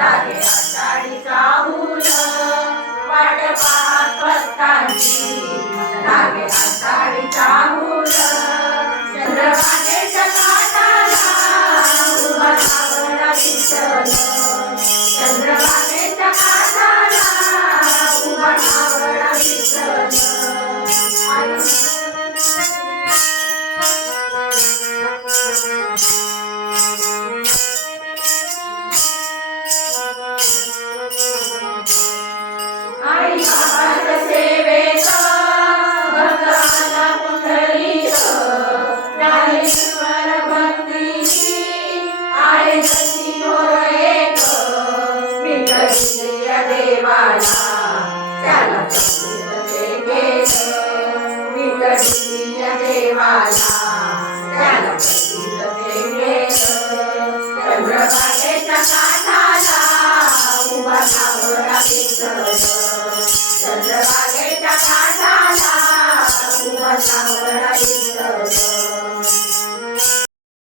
लागे आषाढीचा ऊन वाट पाहत भक्तांची लागे आषाढीचा ऊन चंद्रभागेच्या काठाला उभा सावळा विठ्ठल चंद्रभागेच्या काठाला उभा सावळा विठ्ठल आई बाबाच्या सेवेत भक्ताला पुंडलिक ज्ञानेश्वर भक्तीची आहे जशी ओर एक विठ्ठलीय देवाला त्याला चंद्र गेलं विठ्ठलीय देवाला त्याला चंद्र गेलं चंद्रभागेच्या काठाला उभा सावळा विठ्ठल चंद्रभागेच्या काठाला उभा सावळा विठ्ठल